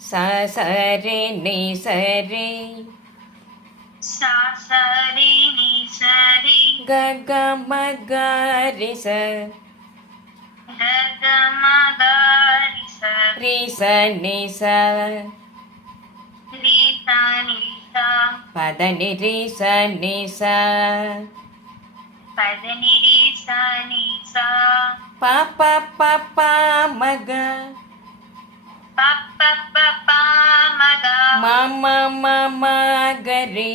सा सा रे नि सा रे सा सा रे नि सा रे ग ग म ग रि स ग ग म ग रि सा रि स नि स रि सा नि सा ಪ ದ ನಿ ರಿ ಸ ನಿ ಸ ಪ ದ ನಿ ರಿ ಸ ನಿ ಸ ಪ ಪ ಪ ಪ ಮ ಗ ಪ ಪ ಪ ಪ ಮ ಗ ಮ ಮ ಮ ಮ ಗ ರಿ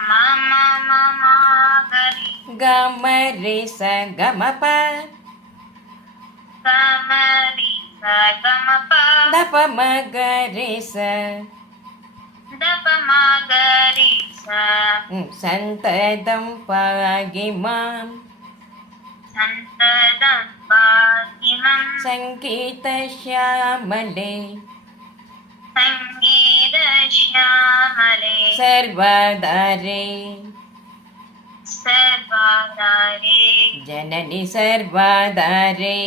ಮ ಮ ಮ ಮ ಗ ರಿ ಗ ಮ ರಿ ಸ ಗ ಮ ಪ ಗ ಮ ರಿ ಸ ಗ ಮ ಪ ದ ಪ ಮ ಗ ರಿ ಸ ದ ಪ ಮ ಗ ರಿ ಸ ಸಂತದಂ ಪಾಗಿ ಮಾಂ ಸಂತದಂ ಪಾಹಿ ಮಂ ಸಂಗೀತ ಶ್ಯಾಮಲೆ ಸಂಗೀತ ಶ್ಯಾಮಲೆ ಸರ್ವದಾರೆ ಸರ್ವಾಧಾರೆ ಜನನಿ ಸರ್ವದಾರೆ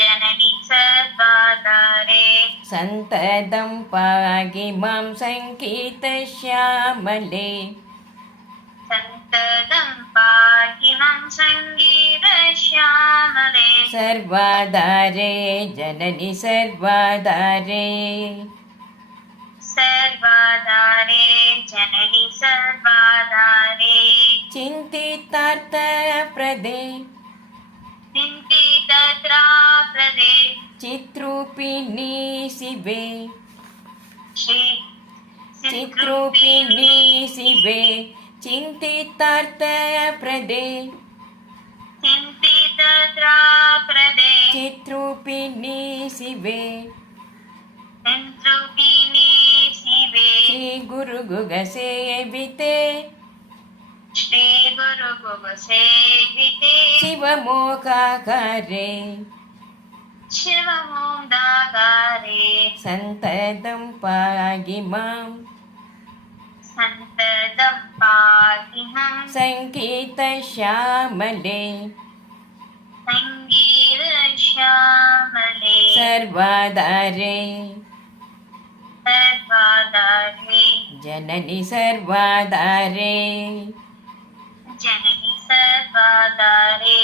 ಜನನಿ ಸರ್ವಾಧಾರೆ ಸಂತದಂ ಪಾಗಿ ಮಾಂ ಸಂಗೀತ ಶ್ಯಾಮಲೆ ಸಂತದಂ ಪಾಹಿ ಮಂ ಸಂಗೀತ ಶ್ಯಾಮಲೆ ಸರ್ವದಾರೆ ಜನನಿ ಸರ್ವದಾರೆ ಸರ್ವಾಧಾರೆ ಜನನಿ ಸರ್ವಾಧಾರೆ ಚಿಂತಿತಾರ್ಥ ಪ್ರದೆ ಚಿಂತಿತತ್ರಾಪ್ರದೆ ಚಿತ್ರೂಪಿಣಿ ಶಿವೆ ಶ್ರೀ ಚಿತ್ರೂಪಿಣಿ ಶಿವೆ ಚಿಂತಿತಾರ್ಥ ಪ್ರದೆ ಚಿಂತಿತತ್ರಾಪ್ರದೆ ಚಿತ್ರೂಪಿಣಿ ಶಿವೆ ಸಂತೃಪಿಣಿ ಶಿವೆ ಶ್ರೀ ಗುರು ಗುಗ ಸೇವಿತೆ ಶ್ರೀ ಗುರು ಗುಗ ಸೇವಿತೆ ಶಿವಮೋಕಾಕಾರೆ ಶಿವಮೋದಾಗಾರೆ ಸಂತದಂ ಪಾಗಿ ಮಾಂ ಸಂತದಂ ಪಾಹಿ ಮಂ ಸಂಗೀತ ಶ್ಯಾಮಲೆ ಸಂಗೀತ ಶ್ಯಾಮಲೆ ಸರ್ವದಾರೆ ಸರ್ವಾಧಾರೆ ಜನನಿ ಸರ್ವದಾರೆ ಜನನಿ ಸರ್ವಾಧಾರೆ